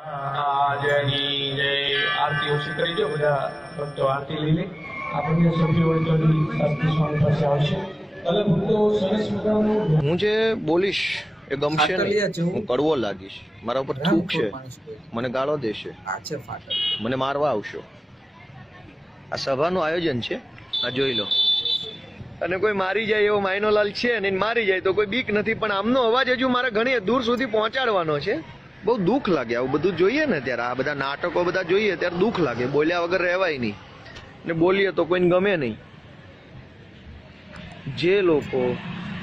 જયની જય આરતી ઓછી કરી દો, બધા ભક્તો આરતી લઈ લે. આપણને સભ્ય હોય તો આરતી સ્વામી પાસે આવશે. ભલે ભક્તો સરસ મજાનું હું જે બોલીશ એ ગમશે નહીં, હું કડવો લાગીશ, મારા ઉપર થૂકશે, મને ગાળો દેશે, મને મારવા આવશો. આ સભાનું આયોજન છે, આ જોઈ લો. અને કોઈ મારી જાય એવો માયનોલાલ છે ને મારી જાય તો કોઈ બીક નથી, પણ આમનો અવાજ હજુ મારે ઘણી દૂર સુધી પહોંચાડવાનો છે. બહુ દુઃખ લાગે આવું બધું જોઈએ ને ત્યારે, આ બધા નાટકો બધા જોઈએ ત્યારે દુઃખ લાગે. બોલ્યા વગર રહેવાય નહીં, ને બોલીએ તો કોઈને ગમે નહીં. જે લોકો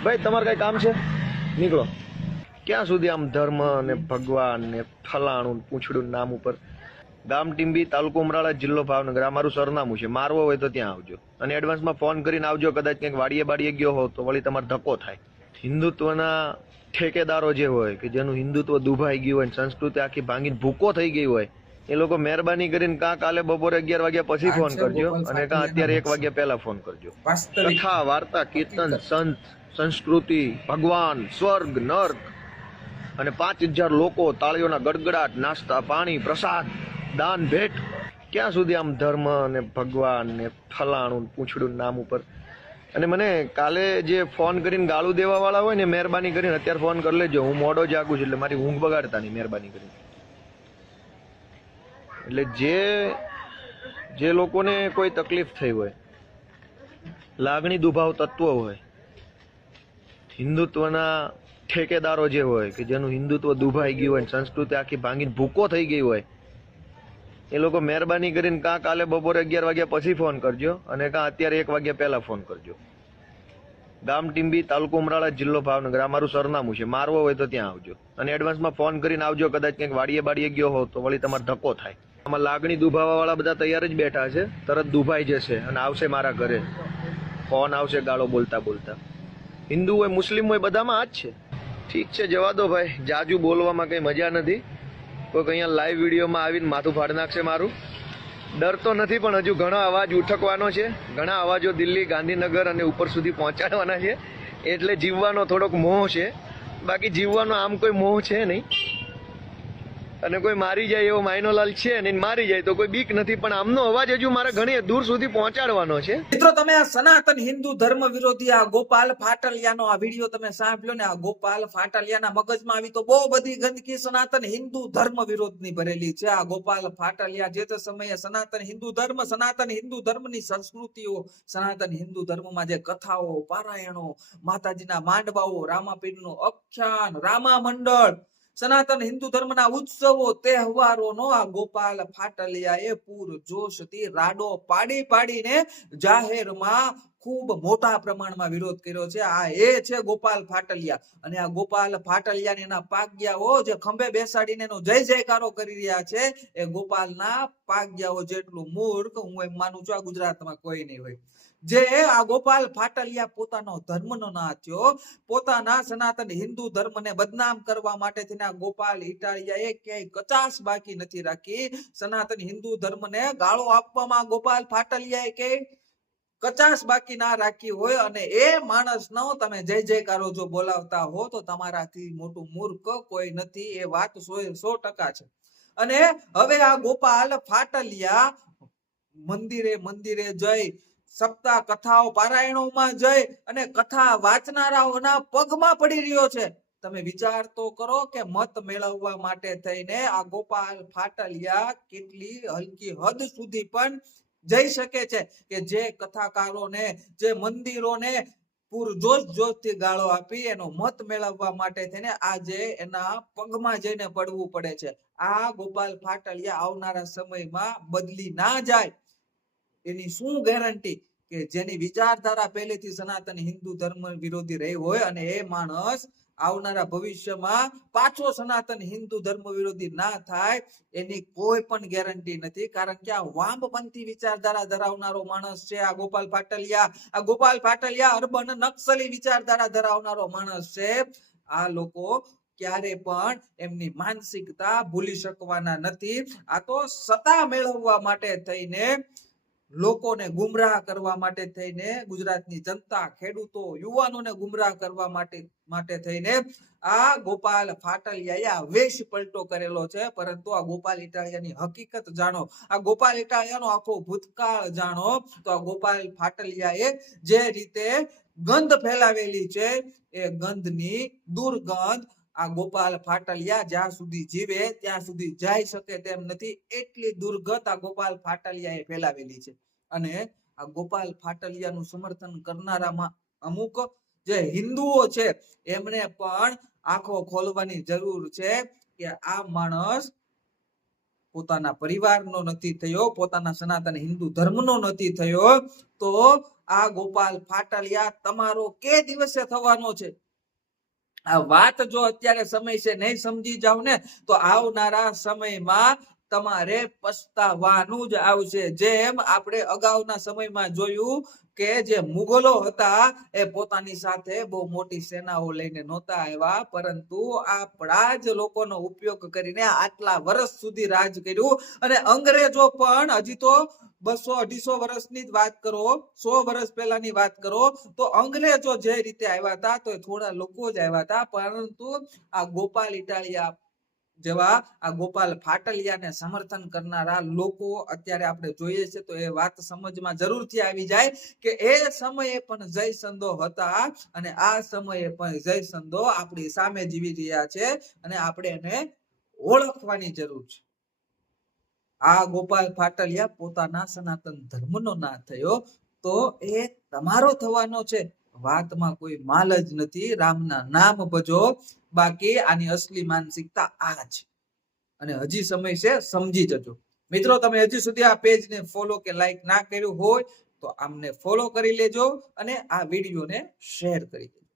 ભાઈ તમારે કઈ કામ છે નીકળો. ક્યાં સુધી આમ ધર્મ ને ભગવાન ને ફલાણું પૂંછડું નામ ઉપર. ગામ ટીંબી, તાલુકો ઉમરાળા, જિલ્લો ભાવનગર. આ મારું સરનામું છે, મારવો હોય તો ત્યાં આવજો અને એડવાન્સમાં ફોન કરીને આવજો. કદાચ ક્યાંક વાડીએ બાડીએ ગયો હો તો વળી તમારે ધક્કો થાય. હિન્દુત્વના ઠેકેદારો જે હોય કે જેનું હિન્દુત્વ દુભાઈ ગયું હોય, સંસ્કૃતિ આખી ભાંગીને ભૂકો થઈ ગઈ હોય, એ લોકો મહેરબાની કરીને કાં કાલે બપોરે 11 વાગ્યા પછી ફોન કરજો અને કાં અત્યારે 1 વાગ્યા પહેલા ફોન કરજો. કથા, વાર્તા, કીર્તન, સંત, સંસ્કૃતિ, ભગવાન, સ્વર્ગ, નર્ક અને 5000 લોકો, તાળીઓના ગડગડાટ, નાસ્તા પાણી, પ્રસાદ, દાન ભેટ. ક્યાં સુધી આમ ધર્મ ને ભગવાન ને ફલાણું પૂંછડું નામ ઉપર. અને મને કાલે જે ફોન કરીને ગાળું દેવા વાળા હોય ને, મહેરબાની કરીને અત્યારે ફોન કરી લેજો. હું મોડો જાગું છું એટલે મારી ઊંઘ બગાડતા નહીં, મહેરબાની કરીને. એટલે જે લોકોને કોઈ તકલીફ થઈ હોય, લાગણી દુભાવ તત્વો હોય, હિન્દુત્વના ઠેકેદારો જે હોય કે જેનું હિન્દુત્વ દુભાઈ ગયું હોય, સંસ્કૃતિ આખી ભાંગીને ભૂકો થઈ ગઈ હોય, એ લોકો મહેરબાની કરીને કાં કાલે બપોરે 11 વાગ્યા પછી ફોન કરજો અને કાં અત્યારે 1 વાગ્યા પહેલા ફોન કરજો. ગામ ટીંબી, તાલુકો ઉમરાળા, જિલ્લો ભાવનગર. આ મારું સરનામું છે, મારવો હોય તો ત્યાં આવજો અને એડવાન્સમાં ફોન કરીને આવજો. કદાચ ક્યાંક વાડીએ બાડીએ ગયો હો તો વળી તમારે ધક્કો થાય. આમાં લાગણી દુભાવા વાળા બધા તૈયાર જ બેઠા છે, તરત દુભાઈ જશે અને આવશે મારા ઘરે. ફોન આવશે ગાળો બોલતા બોલતા. હિન્દુ હોય મુસ્લિમ હોય બધામાં આ જ છે. ઠીક છે, જવા દો ભાઈ, જાજુ બોલવામાં કઈ મજા નથી. કોઈક અહીંયા લાઈવ વિડીયોમાં આવીને માથું ફાડી નાખશે મારું. ડર તો નથી, પણ હજુ ઘણો અવાજ ઉઠકવાનો છે. ઘણા અવાજો દિલ્હી, ગાંધીનગર અને ઉપર સુધી પહોંચાડવાના છે. એટલે જીવવાનો થોડોક મોહ છે, બાકી જીવવાનો આમ કોઈ મોહ છે નહીં. અને કોઈ મારી જાય એવો માયનોલાલ છે ને મારી જાય તો કોઈ બીક નથી, પણ આમનો અવાજ હજુ મારે ઘણી દૂર સુધી પહોંચાડવાનો છે. મિત્રો, તમે આ સનાતન હિન્દુ ધર્મ વિરોધી આ ગોપાલ ફાટલિયાનો આ વિડીયો તમે સાંભળ્યો ને, આ ગોપાલ ફાટલિયાના મગજમાં આવી તો બહુ બધી ગંદકી સનાતન હિન્દુ ધર્મ વિરોધની ભરેલી છે. આ ગોપાલ ફાટલિયા જે તે સમયે સનાતન હિન્દુ ધર્મની સંસ્કૃતિઓ, સનાતન હિન્દુ ધર્મમાં જે કથાઓ, પારાયણો, માતાજીના માંડવાઓ, રામાપીરનું આખ્યાન, રામા મંડળ, સનાતન હિન્દુ ધર્મના ઉત્સવો, તહેવારોનો આ ગોપાલ ફાટલિયાએ પૂર જોશથી રાડો પાડીને જાહેરમાં ખૂબ મોટા પ્રમાણમાં વિરોધ કર્યો છે. આ એ છે ગોપાલ ફાટલિયા. અને આ ગોપાલ ફાટલિયાને એના પાગ્યાઓ જે ખંભે બેસાડીને એનો જય જયકારો કરી રહ્યા છે, એ ગોપાલના પાગ્યાઓ જેટલું મૂર્ખ હું એમ માનું છું આ ગુજરાતમાં કોઈ નહીં હોય. જે આ ગોપાલ ફાટલિયા પોતાનો ધર્મનો ના થયો, પોતાના સનાતન હિન્દુ ધર્મને બદનામ કરવા માટે થઈને આ ગોપાલ ઇટાલિયાએ ક્યાંય કચાશ બાકી નથી રાખી. સનાતન હિન્દુ ધર્મને ગાળો આપવામાં ગોપાલ ફાટલિયાએ કે કચાશ બાકી ના રાખી હોય. અને એ માણસનો તમે જય જયકારો જો બોલાવતા હો તો તમારાથી મોટું મૂર્ખ કોઈ નથી. એ વાત 100% છે. અને હવે આ ગોપાલ ફાટલિયા મંદિરે જઈ, સપ્તાહ કથાઓ, પારાયણોમાં જઈ અને કથા વાંચનારાઓના પગમાં પડી રહ્યો છે. તમે વિચાર તો કરો કે મત મેળવવા માટે થઈને આ ગોપાલ ફાટલિયા કેટલી હલકી હદ સુધી પણ જઈ શકે છે કે જે કથાકારોને, જે મંદિરોને પૂરજોશથી ગાળો આપી એનો મત મેળવવા માટે થઈને આજે એના પગમાં જઈને પડવું પડે છે. આ ગોપાલ ફાટલિયા આવનારા સમયમાં બદલી ના જાય એની શું ગેરંટી? કે જેની વિચારધારા પહેલેથી સનાતન હિન્દુ ધર્મ વિરોધી રહી હોય અને એ માણસ આવનારા ભવિષ્યમાં પાછો સનાતન હિન્દુ ધર્મ વિરોધી ના થાય એની કોઈ પણ ગેરંટી નથી. કારણ કે આ વામપંથી વિચારધારા ધરાવનારો માણસ છે આ ગોપાલ ફાટલિયા. આ ગોપાલ ફાટલિયા અર્બન નક્સલી વિચારધારા ધરાવનારો માણસ છે. આ લોકો ક્યારે પણ એમની માનસિકતા ભૂલી શકવાના નથી. આ તો સત્તા મેળવવા માટે થઈને લોકોને ગુમરાહ કરવા માટે થઈને, ગુજરાતની જનતા, ખેડૂતો, યુવાનોને ગુમરાહ કરવા માટે થઈને આ ગોપાલ ફાટલિયાએ આ વેશ પલટો કરેલો છે. પરંતુ આ ગોપાલ ઇટાલિયાની હકીકત જાણો, આ ગોપાલ ઇટાલિયાનો આખો ભૂતકાળ જાણો, તો આ ગોપાલ ફાટલિયાએ જે રીતે ગંધ ફેલાવેલી છે, એ ગંધની દુર્ગંધ આ ગોપાલ ફાટલિયા જ્યાં સુધી જીવે ત્યાં સુધી જઈ શકે તેમ નથી. એટલી દુર્ગંધ આ ગોપાલ ફાટલિયાએ ફેલાવેલી છે. અને આ ગોપાલ ફાટલિયાનું સમર્થન કરનારામાં અમુક જે હિન્દુઓ છે એમને પણ આંખો ખોલવાની જરૂર છે કે આ માણસ પોતાના પરિવારનો નથી થયો, પોતાના સનાતન હિન્દુ ધર્મનો નથી થયો, તો આ ગોપાલ ફાટલિયા તમારો કે દિવસે થવાનો છે. આ વાત જો અત્યારે સમય છે નહીં સમજી જાવ ને, તો આવનારા સમયમાં તમારે પસ્તાવાનું જ આવશે. જેમ આપણે અગાઉના સમયમાં જોયું કે જે મુગલો હતા એ પોતાની સાથે બહુ મોટી સેનાઓ લઈને નહોતા આવ્યા, પરંતુ આપણા જ લોકોનો ઉપયોગ કરીને આટલા વર્ષ સુધી રાજ કર્યું. અને અંગ્રેજો પણ હજી તો 200-250 વર્ષની જ વાત કરો, 100 વર્ષ પહેલાની વાત કરો, તો અંગ્રેજો જે રીતે આવ્યા હતા તો એ થોડા લોકો જ આવ્યા હતા. પરંતુ આ ગોપાલ ઇટાલિયા જેવા આ ગોપાલ ફાટલિયાને સમર્થન કરનારા લોકો અત્યારે આપણે જોઈએ છે, તો એ વાત સમજમાં જરૂરથી આવી જાય કે એ સમયે પણ જયસંધો હતા અને આ સમયે પણ જયસંધો આપણી સામે જીવી રહ્યા છે અને આપણે એને ઓળખવાની જરૂર છે. આ ગોપાલ ફાટલિયા પોતાના સનાતન ધર્મનો ના થયો તો એ તમારો થવાનો છે. વાતમાં કોઈ માલ જ નથી. રામના નામ ભજો, બાકી આની અસલી માનસિકતા આ છે. અને હજી સમય છે, સમજી જજો. મિત્રો, તમે હજી સુધી આ પેજને ફોલો કે લાઈક ના કર્યું હોય તો આમને ફોલો કરી લેજો અને આ વિડીયોને શેર કરી દેજો.